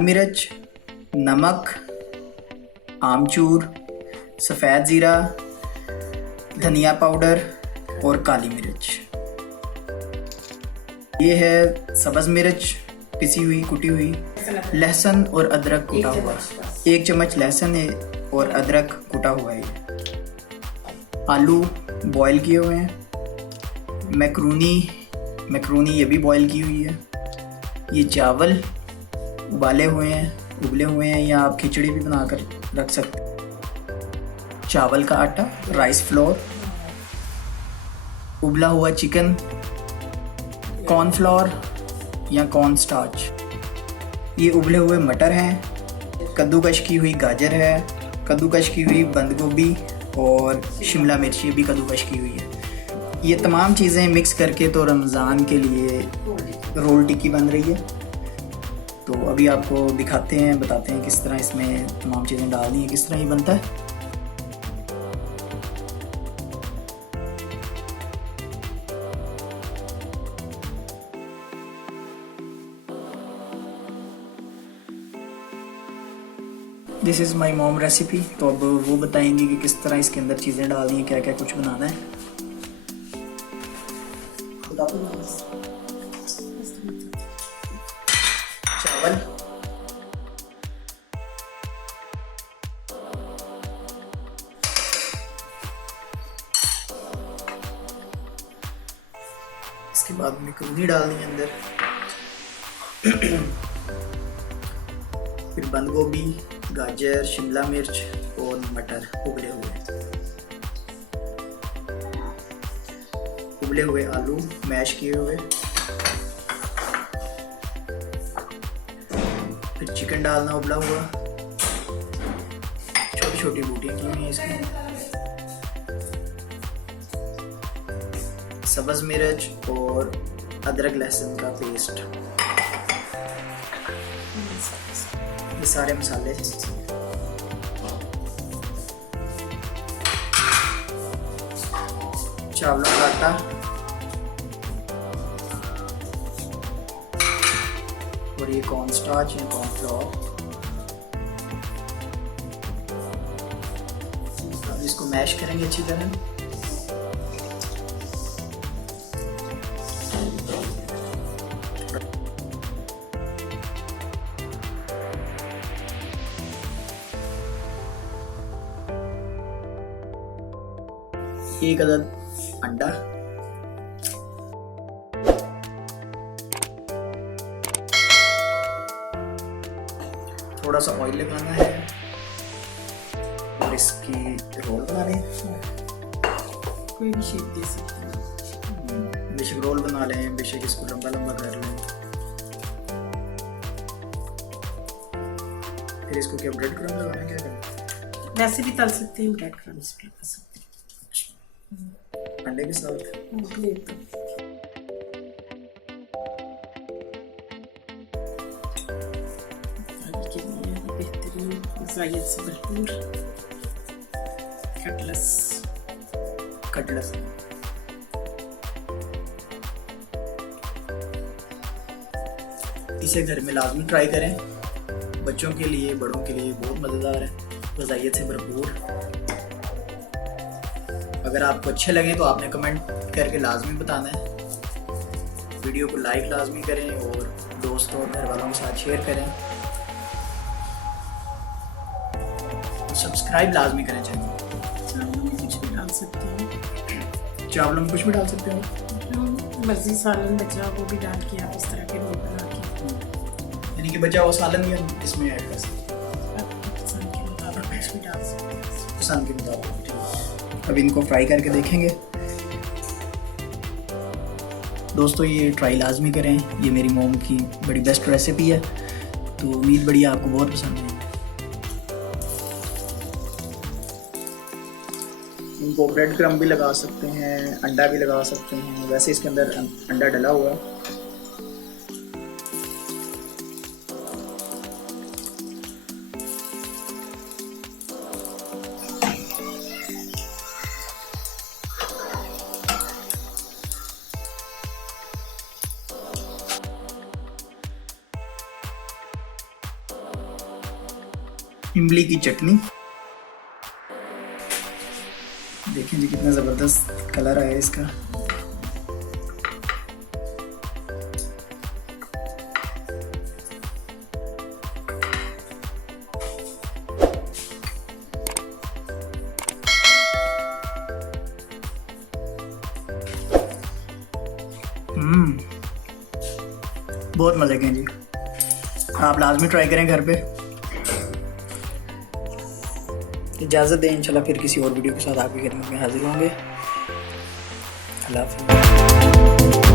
लाल मिर्च, नमक, आमचूर, सफ़ेद ज़ीरा, धनिया पाउडर और काली मिर्च। ये है सब्ज़ मिर्च पिसी हुई कुटी हुई, लहसुन और अदरक कुटा हुआ, 1 चम्मच लहसुन है और अदरक कुटा हुआ है। आलू बॉईल किए हुए हैं, मैक्रोनी ये भी बॉईल की हुई है। ये चावल उबाले हुए हैं, उबले हुए हैं, या आप खिचड़ी भी बनाकर रख सकते हैं। चावल का आटा, राइस फ्लोर, उबला हुआ चिकन, कॉर्नफ्लोर या कॉर्न स्टार्च, ये उबले हुए मटर हैं, कद्दूकश की हुई गाजर है, कद्दूकश की हुई बंद गोभी और शिमला मिर्च ये भी कद्दूकश की हुई है। ये तमाम चीज़ें मिक्स करके तो रमज़ान के लिए रोल टिक्की बन रही है। तो अभी आपको दिखाते हैं, बताते हैं किस तरह इसमें तमाम चीज़ें डालनी है, किस तरह ये बनता है। This is my mom recipe. तो अब वो बताएंगे कि किस तरह इसके अंदर चीज़ें डालनी है, क्या क्या कुछ बनाना है। चावल, इसके बाद मैक्रोनी डालनी है अंदर, फिर बंद गोभी, गाजर, शिमला मिर्च और मटर उबले हुए आलू मैश किए हुए, फिर चिकन डालना उबला हुआ, छोटी छोटी बूटियां की हुई हैं इसकी, सब्ज़ मिर्च और अदरक लहसुन का पेस्ट, ये सारे मसाले, चावलों का आटा, और ये कॉर्न स्टार्च या कॉर्न फ्लोर। अब इसको मैश करेंगे अच्छी तरह। एक अदद अंडा, थोड़ा सा ऑयल लगाना है और इसकी रोल बना लें। कोई भी शेप दे सकते हैं, बेशक रोल बना लें, बेशक इसको लंबा लंबा कर लें। फिर इसको क्या ब्रेड क्रम्ब लगाना, क्या करना? वैसे भी तल सकते हैं, ब्रेड क्रम्ब्स भी कर सकते हैं अंडे के साथ। बेहतरीन ज़ायद से भरपूर कटलस इसे घर में लाजमी ट्राई करें। बच्चों के लिए, बड़ों के लिए बहुत मज़ेदार है, ग़ज़ाइयत से भरपूर। अगर आपको अच्छे लगे तो आपने कमेंट करके लाजमी बताना है। वीडियो को लाइक लाजमी करें और दोस्तों और घर वालों के साथ शेयर करें। सब्सक्राइब लाजमी करें चैनल। चावलों में कुछ भी डाल सकते हैं, चावलों में कुछ भी डाल सकते हो, मर्जी सालन बचा वो भी डाल के आप इस तरह के रोल बना के, यानी कि बचा वो सालन भी हम इसमें ऐड कर सकते हैं। पसंद के मुताबिक कुछ भी डाल सकते हैं, पसंद के मुताबिक। अब इनको फ्राई करके देखेंगे। दोस्तों ये ट्राई लाजमी करें, ये मेरी मोम की बड़ी बेस्ट रेसिपी है, तो उम्मीद बड़ी आपको बहुत पसंद है। इनको ब्रेड क्रम्ब भी लगा सकते हैं, अंडा भी लगा सकते हैं, वैसे इसके अंदर अंडा डला हुआ है। इमली की चटनी। देखिए जी कितना ज़बरदस्त कलर आया है इसका। बहुत मज़े के हैं जी, आप लाजमी ट्राई करें घर पे। इजाज़त दें, इंशाल्लाह फिर किसी और वीडियो के साथ आपकी खिदमत में हाजिर होंगे। अल्लाह हाफ़िज़।